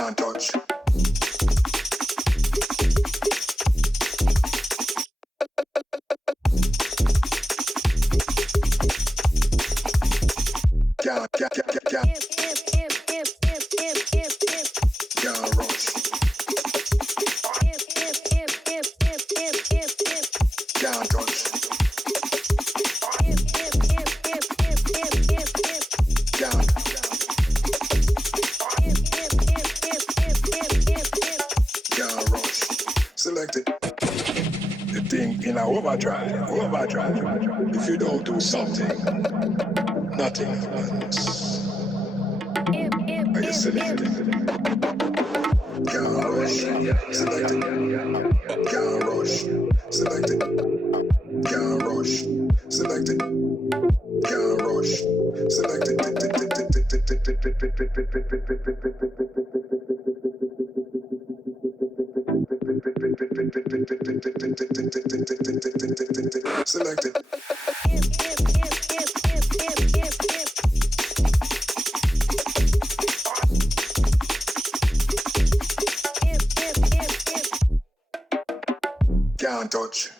Can't touch. Can't rush. Can't touch. Can't rush. Select it. The thing in a overdrive. If you don't do something, nothing happens. Are you selecting? Can't rush. Select it. Can't rush. Select it. Can't rush. Select it. Can't rush. Select it. Select it. Can't touch.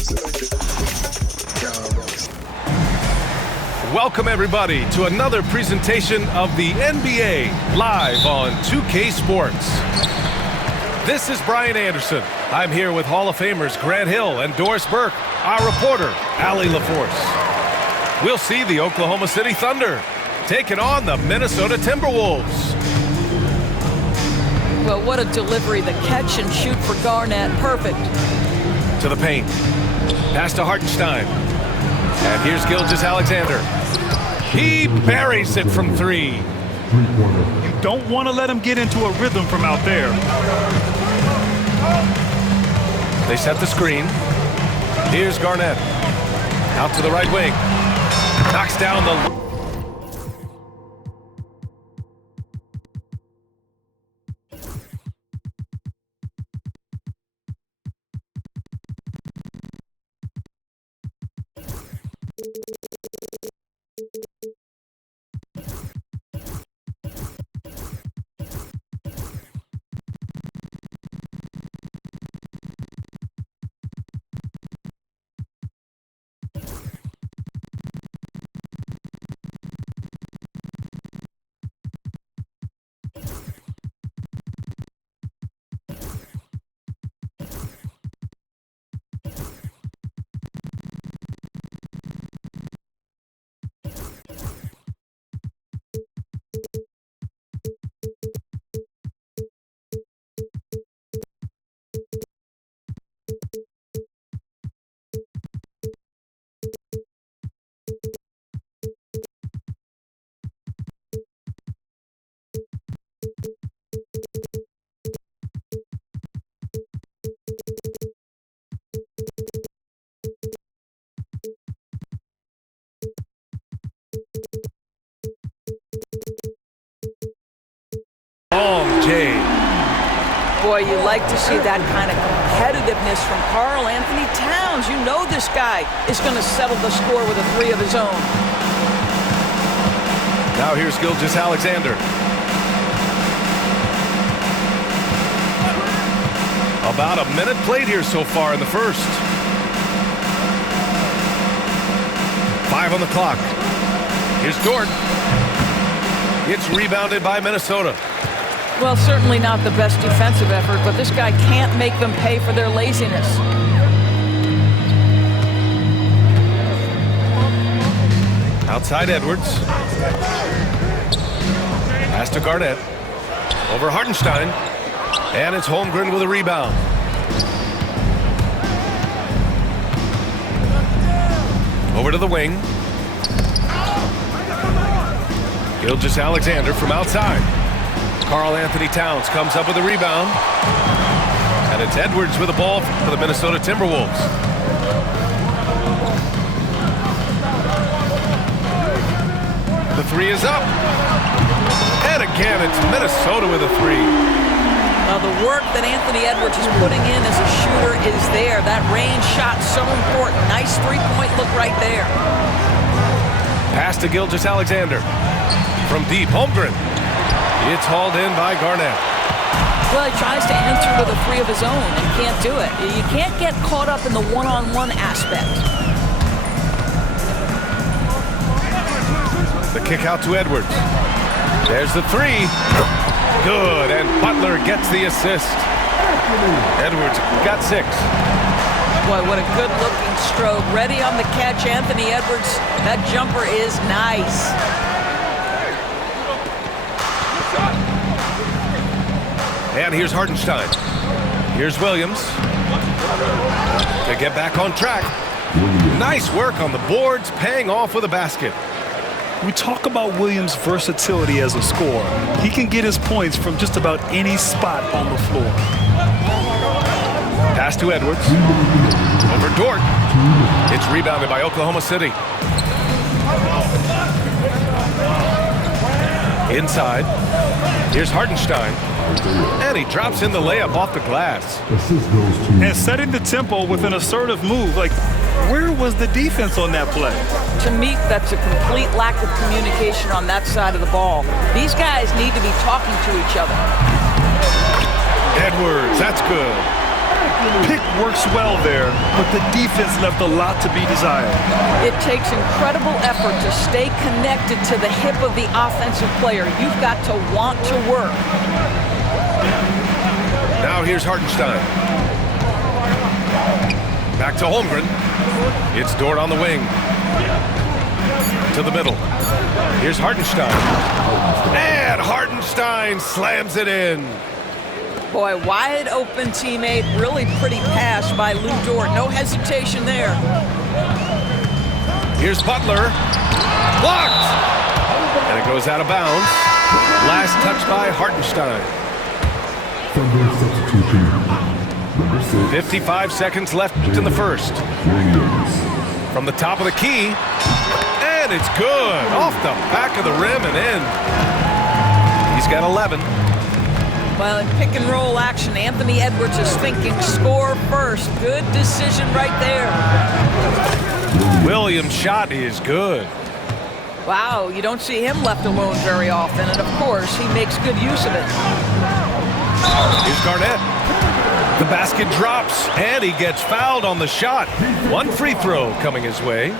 Select it. Can't rush. Welcome, everybody, to another presentation of the NBA live on 2K Sports. This is Brian Anderson. I'm here with Hall of Famers Grant Hill and Doris Burke, our reporter, Allie LaForce. We'll see the Oklahoma City Thunder taking on the Minnesota Timberwolves. Well, what a delivery. The catch and shoot for Garnett. Perfect. To the paint. Pass to Hartenstein. And here's Gilgeous-Alexander. He buries it from three. You don't want to let him get into a rhythm from out there. They set the screen. Here's Garnett. Out to the right wing. Knocks down the... Boy, you like to see that kind of competitiveness from Karl Anthony Towns. You know this guy is going to settle the score with a three of his own. Now here's Gilgeous-Alexander. About a minute played here so far in the first. 5 on the clock. Here's Dort. It's rebounded by Minnesota. Well, certainly not the best defensive effort, but this guy can't make them pay for their laziness. Outside Edwards. Pass to Garnett. Over Hartenstein. And it's Holmgren with a rebound. Over to the wing. Gilgeous-Alexander from outside. Karl Anthony Towns comes up with a rebound. And it's Edwards with the ball for the Minnesota Timberwolves. The three is up. And again, it's Minnesota with a three. The work that Anthony Edwards is putting in as a shooter is there. That range shot so important. Nice three-point look right there. Pass to Gilgeous-Alexander. From deep, Holmgren. It's hauled in by Garnett. Well, he tries to enter with a three of his own and can't do it. You can't get caught up in the one-on-one aspect. The kick out to Edwards. There's the three. Good, and Butler gets the assist. Edwards got 6. Boy, what a good-looking stroke. Ready on the catch, Anthony Edwards. That jumper is nice. And here's Hartenstein. Here's Williams. To get back on track. Nice work on the boards, paying off with a basket. We talk about Williams' versatility as a scorer. He can get his points from just about any spot on the floor. Pass to Edwards. Over Dort. It's rebounded by Oklahoma City. Inside. Here's Hartenstein. And he drops in the layup off the glass. And setting the tempo with an assertive move. Like, where was the defense on that play? To me, that's a complete lack of communication on that side of the ball. These guys need to be talking to each other. Edwards, that's good. Pick works well there, but the defense left a lot to be desired. It takes incredible effort to stay connected to the hip of the offensive player. You've got to want to work. Now here's Hartenstein. Back to Holmgren. It's Dort on the wing. To the middle. Here's Hartenstein. And Hartenstein slams it in. Boy, wide open teammate, really pretty pass by Lou Dort. No hesitation there. Here's Butler. Blocked! And it goes out of bounds. Last touch by Hartenstein. 55 seconds left in the first. From the top of the key. And it's good. Off the back of the rim and in. He's got 11. Well, in pick and roll action, Anthony Edwards is thinking score first. Good decision right there. Williams' shot is good. Wow, you don't see him left alone very often, and of course, he makes good use of it. Here's Garnett. The basket drops, and he gets fouled on the shot. One free throw coming his way.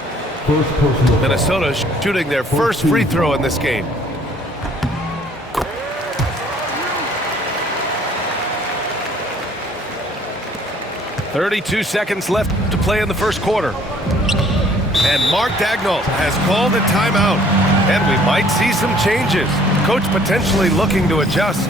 Minnesota shooting their first free throw in this game. .32 seconds left to play in the first quarter. And Mark Daigneault has called a timeout. And we might see some changes. Coach potentially looking to adjust.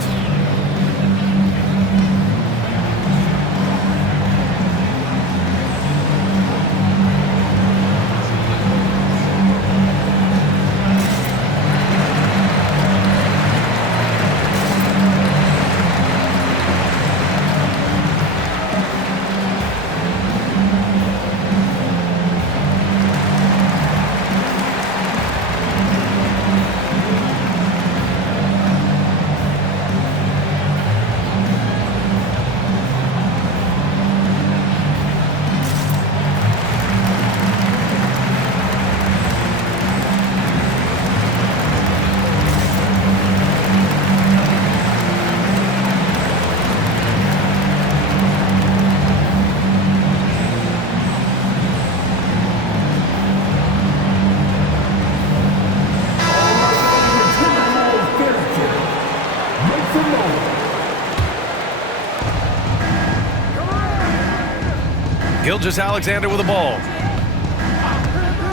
Gilgeous-Alexander with the ball.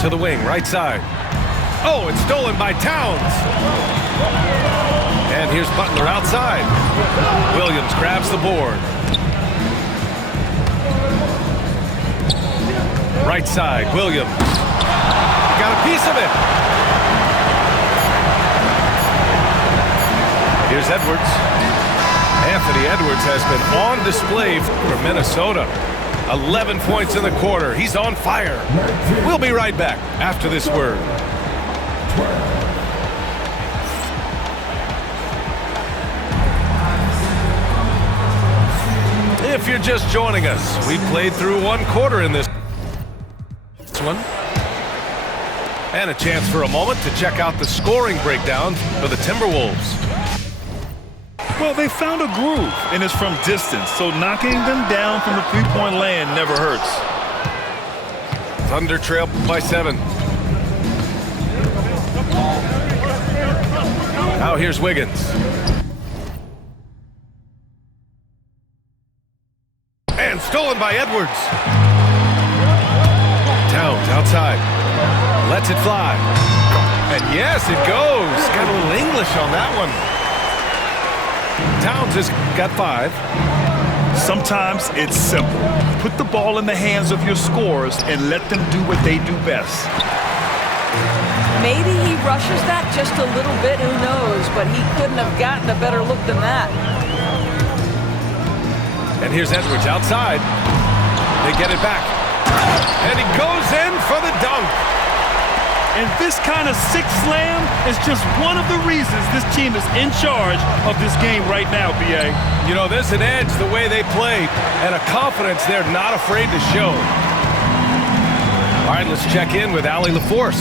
To the wing, right side. Oh, it's stolen by Towns. And here's Butler outside. Williams grabs the board. Right side, Williams. He got a piece of it. Here's Edwards. Anthony Edwards has been on display for Minnesota. 11 points in the quarter. He's on fire. We'll be right back after this word. If you're just joining us, we played through one quarter in this one. And a chance for a moment to check out the scoring breakdown for the Timberwolves. Well, they found a groove, and it's from distance, so knocking them down from the three-point land never hurts. Thunder trail by 7. Now here's Wiggins. And stolen by Edwards. Towns outside. Lets it fly. And yes, it goes. Got a little English on that one. Towns has got 5. Sometimes it's simple. Put the ball in the hands of your scorers and let them do what they do best. Maybe he rushes that just a little bit, who knows, but he couldn't have gotten a better look than that. And here's Edwards outside. They get it back. And he goes in for the dunk. And this kind of sixth slam is just one of the reasons this team is in charge of this game right now, B.A. You know, there's an edge the way they play and a confidence they're not afraid to show. All right, let's check in with Allie LaForce.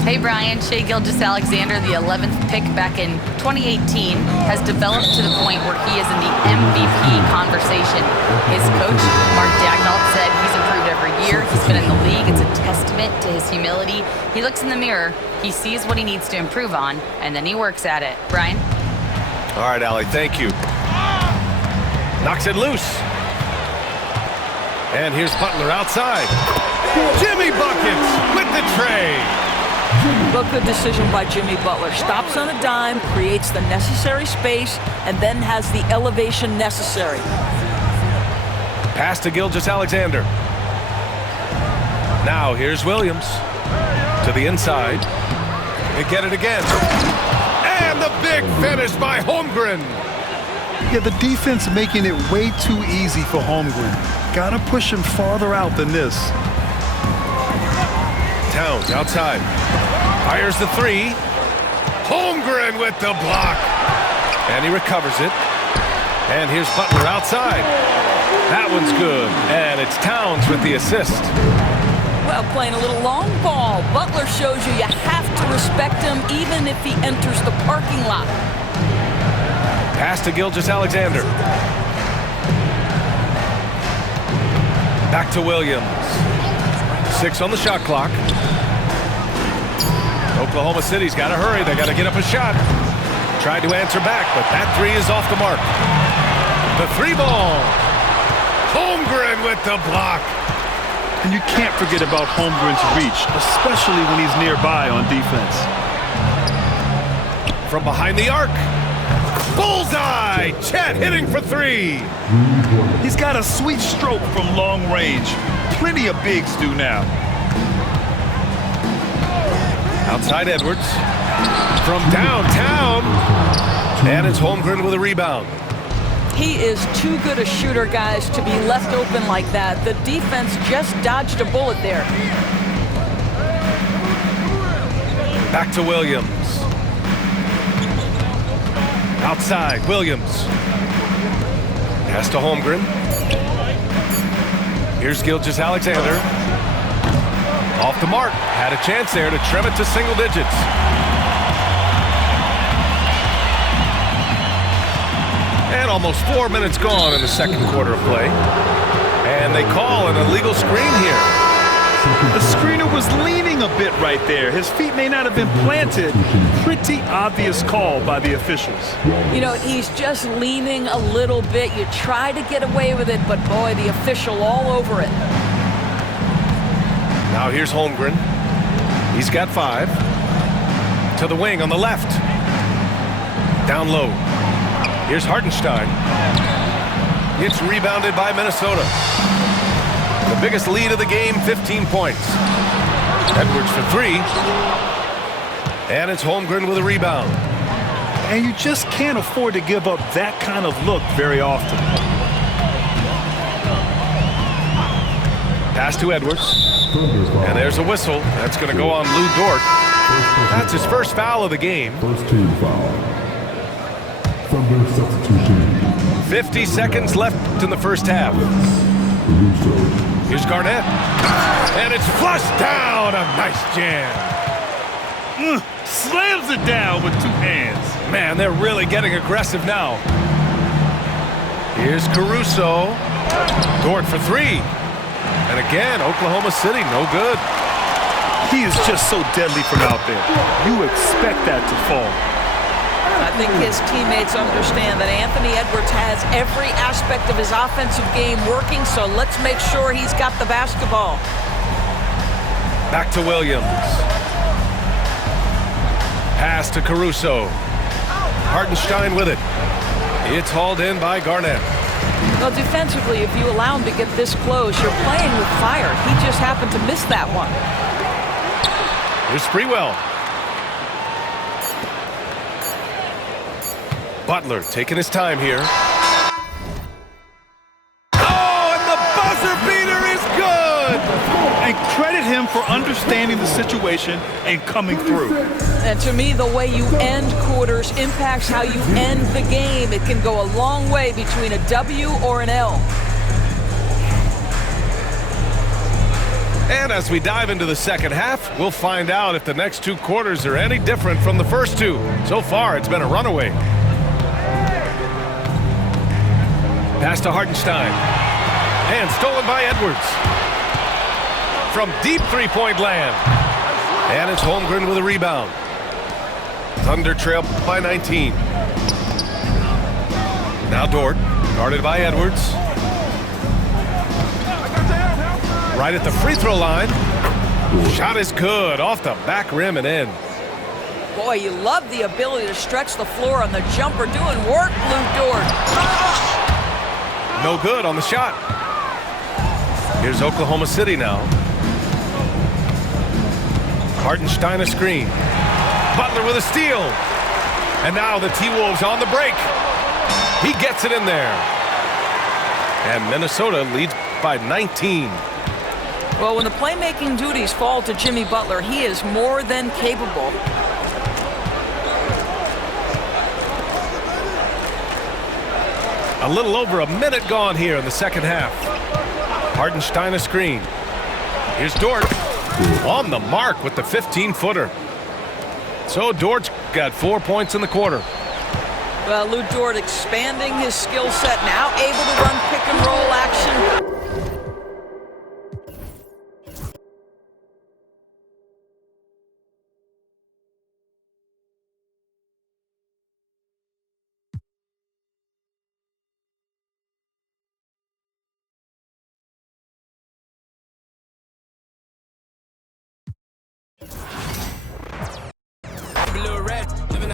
Hey, Brian. Shai Gilgeous-Alexander, the 11th pick back in 2018, has developed to the point where he is in the MVP conversation. His coach, Mark Daigneault, said he's improved every year. He's been in the league. It's a testament to his humility. He looks in the mirror, he sees what he needs to improve on, and then he works at it. Brian? All right, Allie, thank you. Knocks it loose. And here's Butler outside. Jimmy Buckets with the tray. Well, good decision by Jimmy Butler. Stops on a dime, creates the necessary space, and then has the elevation necessary. Pass to Gilgeous-Alexander. Now here's Williams to the inside. They get it again. And the big finish by Holmgren. Yeah, the defense making it way too easy for Holmgren. Gotta push him farther out than this. Towns outside. Fires the 3. Holmgren with the block. And he recovers it. And here's Butler outside. That one's good. And it's Towns with the assist. Well, playing a little long ball. Butler shows you have to respect him even if he enters the parking lot. Pass to Gilgeous-Alexander. Back to Williams. 6 on the shot clock. Oklahoma City's got to hurry. They got to get up a shot. Tried to answer back, but that 3 is off the mark. The 3 ball. Holmgren with the block. And you can't forget about Holmgren's reach, especially when he's nearby on defense. From behind the arc. Bullseye! Chet hitting for 3. He's got a sweet stroke from long range. Plenty of bigs do now. Outside Edwards. From downtown. And it's Holmgren with a rebound. He is too good a shooter, guys, to be left open like that. The defense just dodged a bullet there. Back to Williams. Outside, Williams. Pass to Holmgren. Here's Gilgeous-Alexander. Off the mark. Had a chance there to trim it to single digits. And almost 4 minutes gone in the second quarter of play. And they call an illegal screen here. The screener was leaning a bit right there. His feet may not have been planted. Pretty obvious call by the officials. You know, he's just leaning a little bit. You try to get away with it, but boy, the official all over it. Now here's Holmgren. He's got 5. To the wing on the left. Down low. Here's Hartenstein. It's rebounded by Minnesota. The biggest lead of the game, 15 points. Edwards for 3. And it's Holmgren with a rebound. And you just can't afford to give up that kind of look very often. Pass to Edwards. And there's a whistle. That's going to go on Lou Dort. That's his first foul of the game. First team foul. Thunder substitution. 50 seconds left in the first half. Here's Garnett. And it's flushed down. A nice jam. Slams it down with 2 hands. Man, they're really getting aggressive now. Here's Caruso. Dort for 3. And again, Oklahoma City, no good. He is just so deadly from out there. You expect that to fall. I think his teammates understand that Anthony Edwards has every aspect of his offensive game working, so let's make sure he's got the basketball. Back to Williams. Pass to Caruso. Hartenstein with it. It's hauled in by Garnett. Well, defensively, if you allow him to get this close, you're playing with fire. He just happened to miss that one. Here's Sprewell. Butler taking his time here. Oh, and the buzzer beater is good! And credit him for understanding the situation and coming through. And to me, the way you end quarters impacts how you end the game. It can go a long way between a W or an L. And as we dive into the second half, we'll find out if the next 2 quarters are any different from the first 2. So far, it's been a runaway. Pass to Hartenstein. And stolen by Edwards. From deep three-point land. And it's Holmgren with a rebound. Thunder trail by 19. Now Dort, guarded by Edwards. Right at the free throw line. Shot is good, off the back rim and in. Boy, you love the ability to stretch the floor on the jumper, doing work, Lou Dort. No good on the shot. Here's Oklahoma City now. Hartenstein a screen. Butler with a steal. And now the T-Wolves on the break. He gets it in there. And Minnesota leads by 19. Well, when the playmaking duties fall to Jimmy Butler, he is more than capable. A little over a minute gone here in the second half. Hartenstein a screen. Here's Dort on the mark with the 15-footer. So Dort's got 4 points in the quarter. Well, Lou Dort expanding his skill set, now able to run pick and roll action.